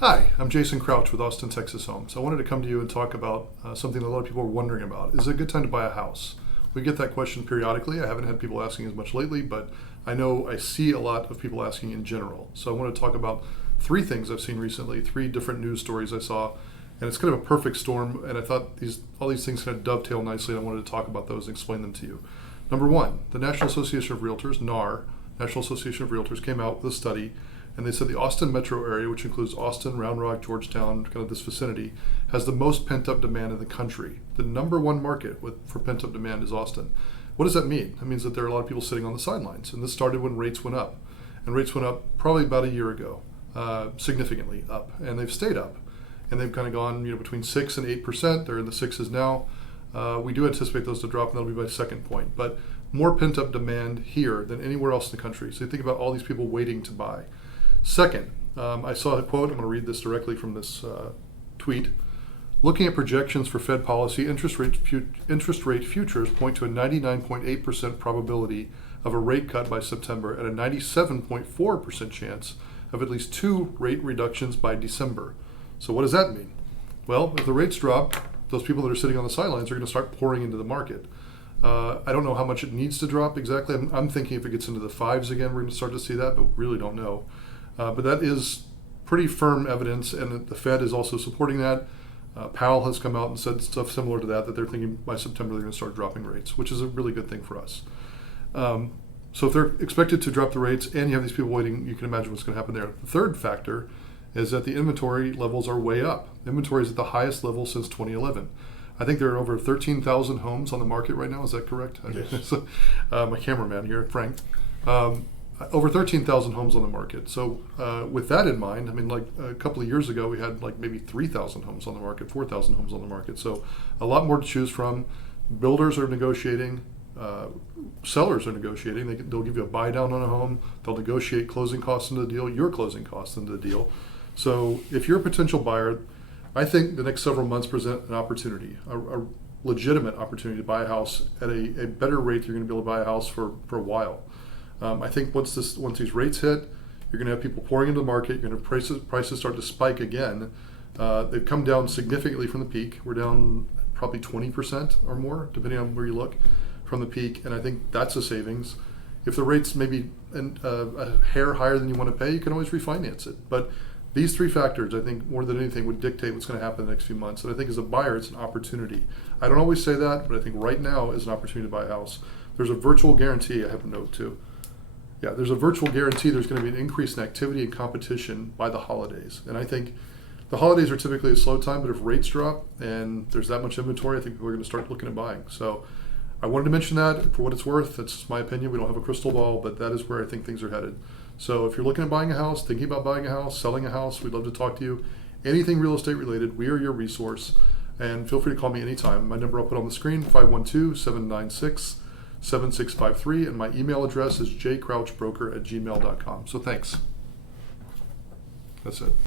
Hi, I'm Jason Crouch with Austin, Texas Homes. I wanted to come to you and talk about something that a lot of people are wondering about. Is it a good time to buy a house? We get that question periodically. I haven't had people asking as much lately, but I see a lot of people asking in general. So I want to talk about three things I've seen recently, three different news stories I saw, and it's kind of a perfect storm. And I thought all these things kind of dovetail nicely, and I wanted to talk about those and explain them to you. Number one, the National Association of Realtors, NAR, National Association of Realtors, came out with a study. And they said the Austin metro area, which includes Austin, Round Rock, Georgetown, kind of this vicinity, has the most pent-up demand in the country. The number one market for pent-up demand is Austin. What does that mean? That means that there are a lot of people sitting on the sidelines. And this started when rates went up. And rates went up probably about a year ago, significantly up. And they've stayed up. And they've kind of gone between 6 and 8%. They're in the sixes now. We do anticipate those to drop, and that'll be my second point. But more pent-up demand here than anywhere else in the country. So you think about all these people waiting to buy. Second, I saw a quote. I'm going to read this directly from this tweet. Looking at projections for Fed policy, interest rate futures point to a 99.8% probability of a rate cut by September and a 97.4% chance of at least 2 rate reductions by December. So what does that mean? Well, if the rates drop, those people that are sitting on the sidelines are going to start pouring into the market. I don't know how much it needs to drop exactly. I'm thinking if it gets into the 5s again, we're going to start to see that, but really don't know. But that is pretty firm evidence, and the Fed is also supporting that. Powell has come out and said stuff similar to that they're thinking by September they're going to start dropping rates, which is a really good thing for us. So if they're expected to drop the rates and you have these people waiting, you can imagine what's going to happen there. The third factor is that the inventory levels are way up. Inventory is at the highest level since 2011. I think there are over 13,000 homes on the market right now. Is that correct? Yes. My cameraman here, Frank. Over 13,000 homes on the market. So with that in mind, like a couple of years ago, we had like maybe 3,000 homes on the market, 4,000 homes on the market. So a lot more to choose from. Builders are negotiating. Sellers are negotiating. They'll give you a buy down on a home. They'll negotiate closing costs into the deal, your closing costs into the deal. So if you're a potential buyer, I think the next several months present an opportunity, a legitimate opportunity to buy a house at a better rate than you're going to be able to buy a house for a while. I think once these rates hit, you're going to have people pouring into the market. You're going to have prices start to spike again. They've come down significantly from the peak. We're down probably 20% or more, depending on where you look, from the peak. And I think that's a savings. If the rates maybe a hair higher than you want to pay, you can always refinance it. But these three factors, I think, more than anything, would dictate what's going to happen in the next few months. And I think as a buyer, it's an opportunity. I don't always say that, but I think right now is an opportunity to buy a house. There's a virtual guarantee, I have a note too. Yeah, there's a virtual guarantee there's going to be an increase in activity and competition by the holidays. And I think the holidays are typically a slow time, but if rates drop and there's that much inventory, I think people are going to start looking at buying. So I wanted to mention that for what it's worth. That's my opinion. We don't have a crystal ball, but that is where I think things are headed. So if you're looking at buying a house, thinking about buying a house, selling a house, we'd love to talk to you. Anything real estate related, we are your resource. And feel free to call me anytime. My number I'll put on the screen, 512-796-7653, and my email address is jcrouchbroker@gmail.com. So thanks. That's it.